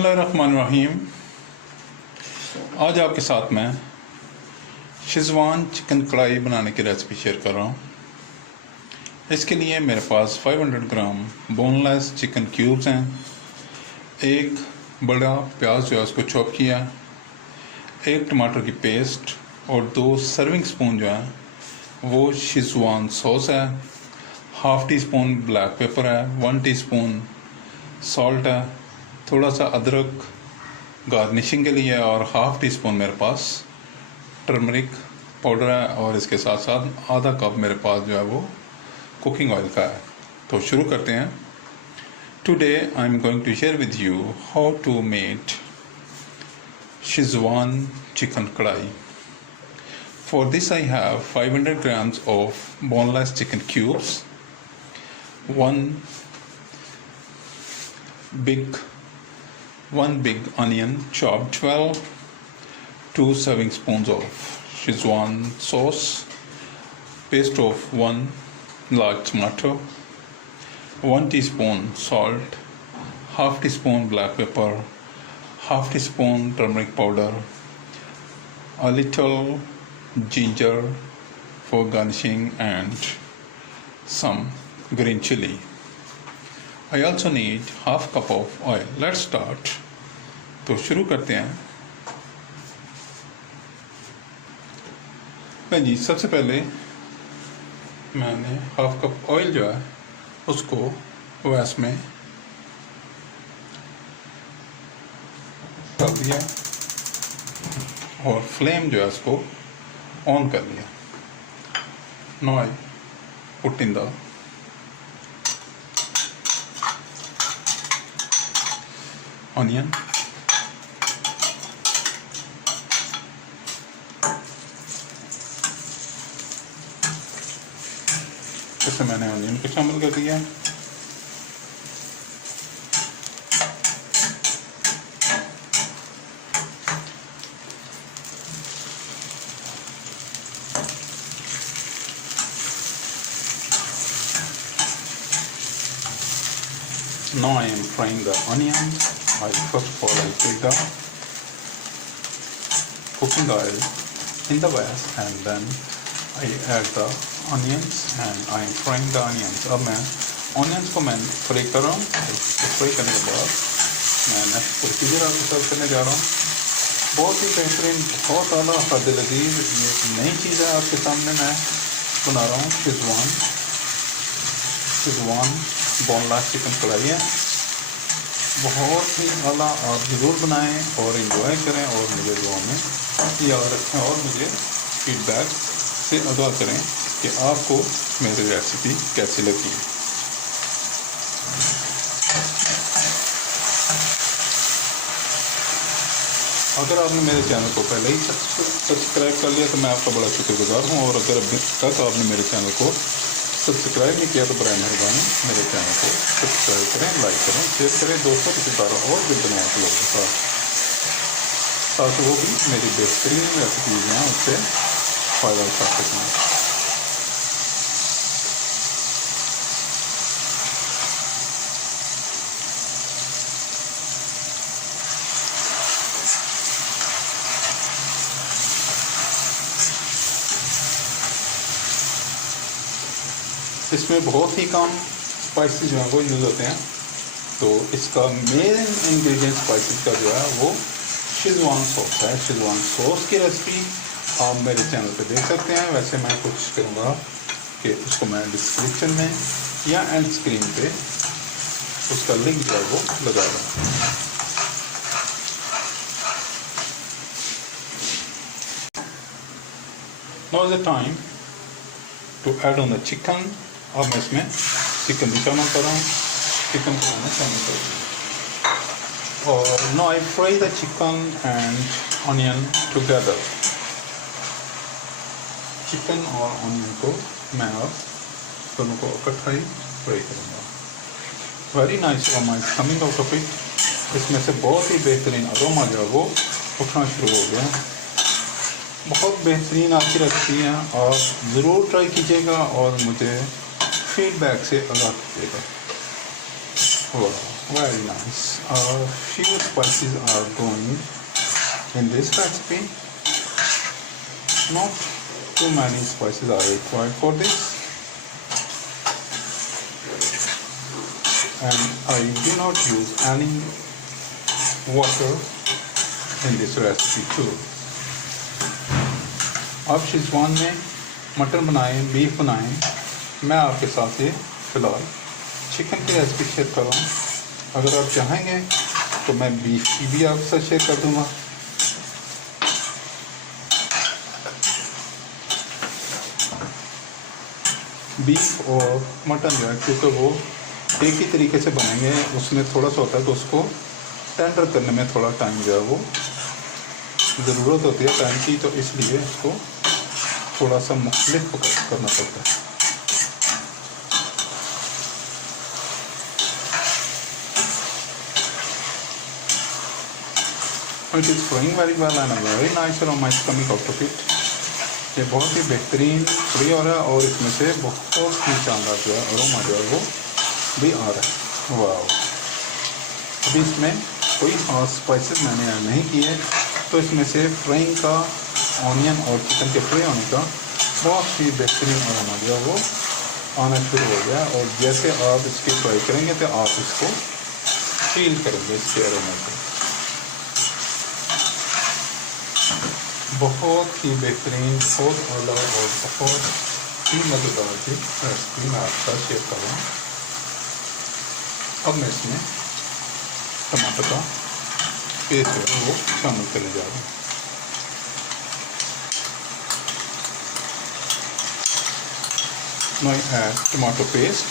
बिस्मिल्लाहिर्रहमानिर्रहीम। आज आपके साथ मैं शेज़वान चिकन कढ़ाई बनाने की रेसिपी शेयर कर रहा हूँ। इसके लिए मेरे पास 500 ग्राम बोनलेस चिकन क्यूब्स हैं, एक बड़ा प्याज जो है उसको चॉप किया, एक टमाटर की पेस्ट और 2 सर्विंग स्पून जो है वो शेज़वान सॉस है, half tea spoon black pepper है, 1 टीस्पून सॉल्ट है, थोड़ा सा अदरक गार्निशिंग के लिए और हाफ़ टी स्पून मेरे पास टर्मरिक पाउडर है और इसके साथ साथ आधा कप मेरे पास जो है वो कुकिंग ऑयल का है। तो शुरू करते हैं। Today I am going to share with you how to make Schezwan chicken kadhai. For this I have 500 grams of boneless chicken cubes, one big onion chopped well, 2 serving spoons of Schezwan sauce, paste of 1 large tomato, 1 teaspoon salt, half teaspoon black pepper, half teaspoon turmeric powder, a little ginger for garnishing and some green chili. I also need half cup of oil. Let's start. तो शुरू करते हैं। नहीं जी, सबसे पहले मैंने half cup oil जो है उसको गैस में डाल दिया और फ्लेम जो है उसको ऑन कर लिया। Now I put in the onion, जैसे मैंने ऑनियन को शामिल कर दिया। Now I am frying the onion. First of all, I take the cooking oil in the vase and then I add the onions and I am frying the onions. अब मैं onions को मैं fry कर रहा हूँ। Fry करने के बाद मैं नेक्स्ट प्रोसीजर आपको सर्व करने जा रहा हूँ। बहुत ही बेहतरीन, बहुत आला हद लजीज ये नई चीज़ है आपके सामने मैं बना रहा हूँ। शेज़वान बोनलेस चिकन कढ़ाई है, बहुत ही आला। आप ज़रूर बनाएं और इन्जॉय करें और मुझे दुआ में याद रखें और मुझे फीडबैक से आगाह करें कि आपको मेरी रेसिपी कैसी लगी। अगर आपने मेरे चैनल को पहले ही सब्सक्राइब कर लिया तो मैं आपका बड़ा शुक्रगुजार हूँ, और अगर अभी तक आपने मेरे चैनल को सब्सक्राइब नहीं किया तो बराए मेहरबानी मेरे चैनल को सब्सक्राइब करें, लाइक करें, शेयर करें दोस्तों, रिश्तेदारों और भी दुनिया के लोगों के साथ, ताकि वो भी मेरी बेहतरीन रेसिपीज हैं उससे फ़ायदा उठा सकें। इसमें बहुत ही कम स्पाइसेस जो हैं वो यूज़ होते हैं, तो इसका मेन इंग्रेडिएंट स्पाइसेस का जो है वो शेज़वान सॉस है। शेज़वान सॉस की रेसिपी आप मेरे चैनल पे देख सकते हैं। वैसे मैं कोशिश करूँगा कि उसको मैं डिस्क्रिप्शन में या एंड स्क्रीन पे उसका लिंक जो है वो लगा दूँ। Now is the time to add on the chicken. अब मैं इसमें चिकन भी शामिल कर रहा हूँ। चिकन को मैंने शामिल कर दिया और now I fry the chicken and onion together. Chicken और ऑनियन को मैं अब दोनों को इकट्ठा ही फ्राई करूँगा। Very nice aroma is coming out of it. इसमें से बहुत ही बेहतरीन अरोमा जो है वो उठना शुरू हो गया। बहुत बेहतरीन आपकी रेसिपी है, आप ज़रूर ट्राई कीजिएगा और मुझे फीडबैक से आगाह कीजिएगा। वाह। Very nice. Few spices are going in this recipe. Not too many spices are required for this. And I do not use any water in this recipe too. आप शेज़वान में mutton बनाएं, beef बनाएं, मैं आपके साथ ये फ़िलहाल chicken की रेसिपी शेयर कर रहा हूँ। अगर आप चाहेंगे तो मैं बीफ की भी आपके साथ शेयर कर दूँगा। बीफ और मटन जो है क्योंकि वो एक ही तरीके से बनेंगे, उसमें थोड़ा सा होता है तो उसको टेंडर करने में थोड़ा टाइम जो है वो ज़रूरत होती है टाइम की, तो इसलिए उसको थोड़ा सा मुख्तलिफ करना पड़ता है। It is frying very well and a very nice aroma is coming out of it. ये बहुत ही बेहतरीन फ्री हो रहा है और इसमें से बहुत ही शानदार जो है अरोमा जो है वो भी आ रहा है। वाह, अभी इसमें कोई खास स्पाइसेस मैंने ऐड नहीं किए, तो इसमें से फ्राइंग का, ऑनियन और चिकन के फ्राई होने का बहुत ही बेहतरीन अरोमा जो है वो आना शुरू हो गया। और जैसे आप इसकी फ्राई करेंगे तो आप इसको फील करेंगे इसके अरोमा को। बहुत ही बेहतरीन, बहुत आला और बहुत ही मज़ेदार की रेसिपी मैं आपके साथ शेयर कर रहा हूँ। अब मैं इसमें टमाटर का पेस्ट जो है वो शामिल करने जा रहा हूँ। Now I add tomato paste.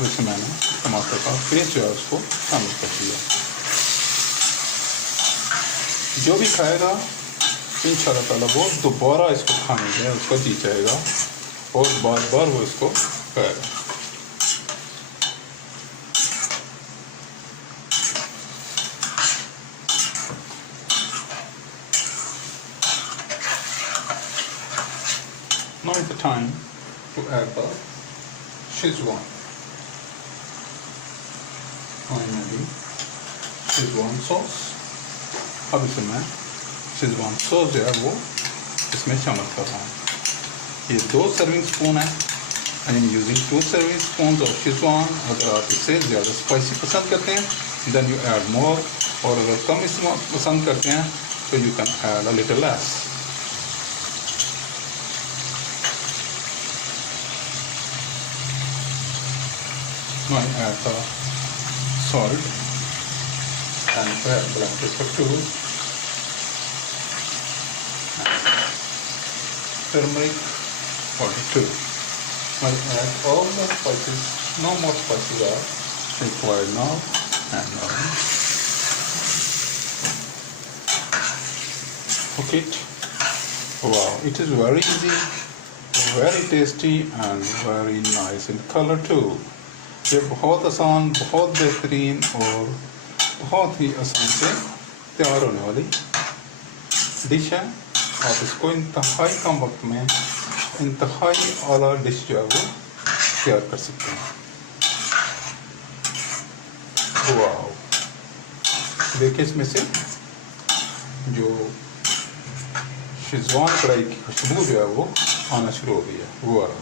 वैसे मैंने टमाटर का पेस्ट जो है उसको शामिल कर दिया। जो भी खाएगा इंशाल्लाह ताला वो दोबारा इसको खाने में उसका जी चाहेगा और बार बार वो इसको खाएगा। Now is the time to add the Schezwan. Finally, schezwan sauce. अब इसे मैं शेज़वान सॉस जो है वो इसमें शामिल कर रहा हूँ। ये 2 सर्विंग स्पून है। I am using 2 serving spoon of schezwan. अगर आप इससे ज़्यादा स्पाइसी पसंद करते हैं देन यू ऐड मोर, और अगर कम इसमें पसंद करते हैं तो you can add a little less. Now I add the salt and black pepper too, turmeric powder too. I add all the spices. No more spices are required now. And now cook it. Wow, it is very easy, very tasty and very nice in color too. ये बहुत आसान, बहुत बेहतरीन और बहुत ही आसान से तैयार होने वाली डिश है। आप इसको इंतहाई कम वक्त में इंतहाई आला डिश जो है वो तैयार कर सकते हैं। वाह, देखिए इसमें से जो शेज़वान कढ़ाई की खुशबू जो है वो आना शुरू हो गई है। वाह,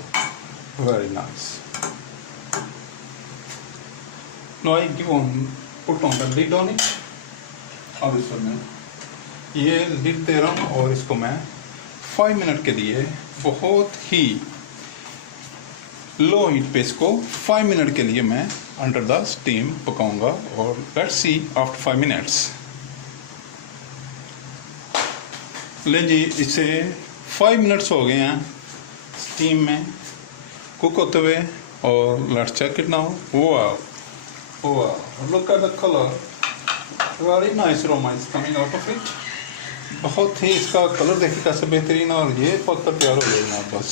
very nice. Now I put on the lid on it. अब इसमें ये लिड दे रहा हूँ और इसको मैं 5 मिनट के लिए बहुत ही लो हीट पे इसको 5 मिनट के लिए मैं अंडर द स्टीम पकाऊंगा। और लेट्स सी आफ्टर 5 मिनट्स। ले जी, इसे 5 मिनट्स हो गए हैं स्टीम में कुक होते हुए, और let's check it now. Wow, look at the color. Very nice aroma is coming out of it. बहुत ही इसका कलर देखिए कैसे बेहतरीन, और ये पककर तैयार हो जाएगा बस।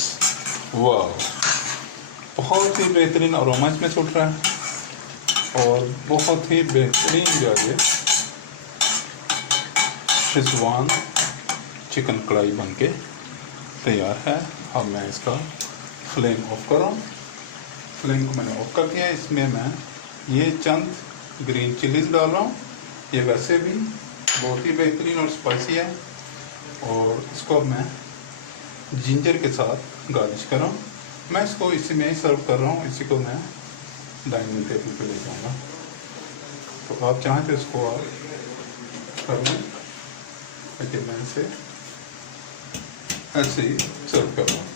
वाह, बहुत ही बेहतरीन अरोमा इसमें छूट रहा है और बहुत ही बेहतरीन जो है शेज़वान चिकन कढ़ाई बनके तैयार है। अब मैं इसका फ्लेम ऑफ कर रहा हूँ। फ्लेम को मैंने ऑफ कर दिया। इसमें मैं ये चंद ग्रीन चिलीज डाल रहा हूँ। ये वैसे भी बहुत ही बेहतरीन और स्पाइसी है। और इसको अब मैं जिंजर के साथ गार्निश कर रहा हूँ। मैं इसको इसी में ही सर्व कर रहा हूँ। इसी को मैं डाइनिंग टेबल पे ले जाऊँगा। तो आप चाहें तो इसको आप कर लें, लेकिन मैं इसे ऐसे ही सर्व कर रहा हूँ।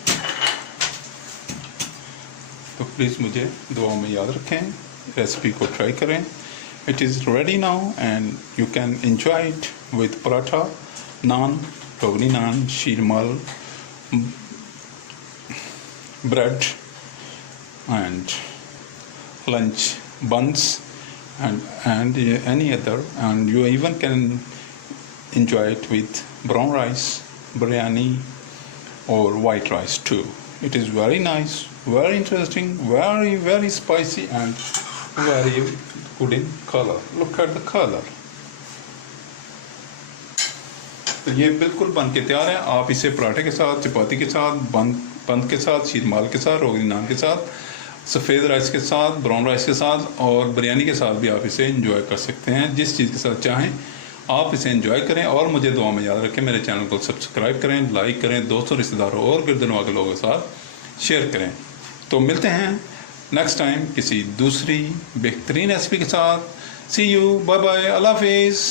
तो प्लीज़ मुझे दुआ में याद रखें, रेसिपी को ट्राई करें। It is ready now and you can enjoy it with paratha, naan, टोगरी naan, sheermal, bread and lunch buns and any other, and you even can enjoy it with brown rice, biryani or white rice too. It is very nice, very interesting, very spicy and very good in color. Look at the color. तो ये बिल्कुल बन के तैयार है। आप इसे पराठे के साथ, चपाती के साथ, बंद के साथ, शीरमाल के साथ, रोगनी नान के साथ, सफ़ेद राइस के साथ, ब्राउन राइस के साथ और बिरयानी के साथ भी आप इसे एंजॉय कर सकते हैं। जिस चीज़ के साथ चाहें आप इसे एंजॉय करें। और मुझे दुआ में याद रखें, मेरे चैनल को सब्सक्राइब करें, लाइक करें, दोस्तों, रिश्तेदारों और गिरदनवा के लोगों के साथ शेयर करें। तो मिलते हैं नेक्स्ट टाइम किसी दूसरी बेहतरीन रेसिपी के साथ। सी यू, बाय बाय, अल्लाह हाफिज़।